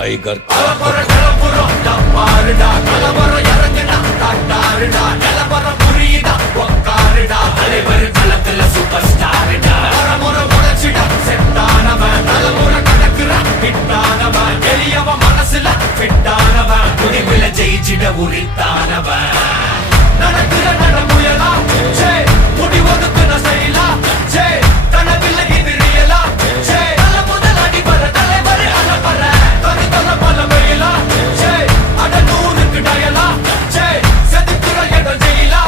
Tiger ஜெயிச்சிட உரித்தானவன் நடக்கிற நடமுயலா முடி ஒதுக்குன செயலா கனவில்லை இது ரியலா நல்ல முதல் அடிபர தலைவர் அலப்பற தனி தல பல வெயிலா அட நூறுக்கு டயலா செதுக்குற இடம் ஜெயிலா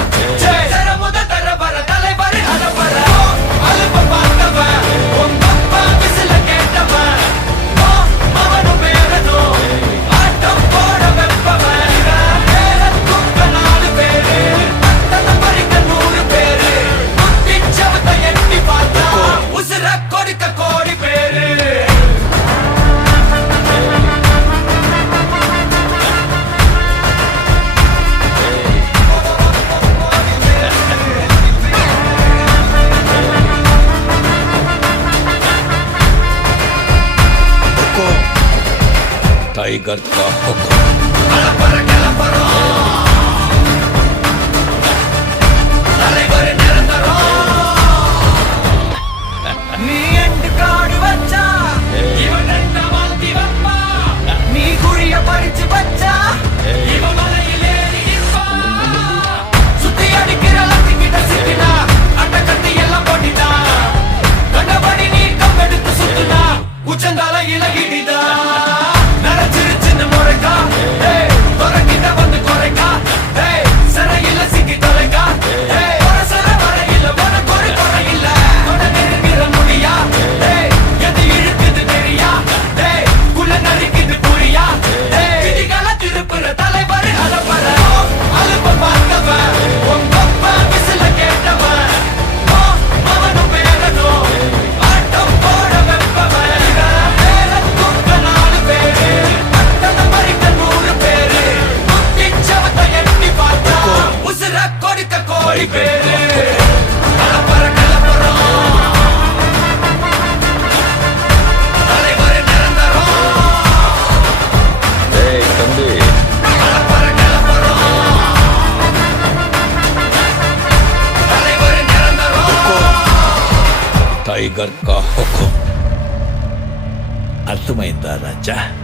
முத தர வர தலைவர் அலப்பற அலுப்ப பார்த்தவன் உங்க அப்பா விசில கேட்டவன் மவனும் பேரனும் ஆட்டம் போட வெப்பவன் टाइगर का हुक्म टाइगर का हुक्म अर्थमैंदा राजा।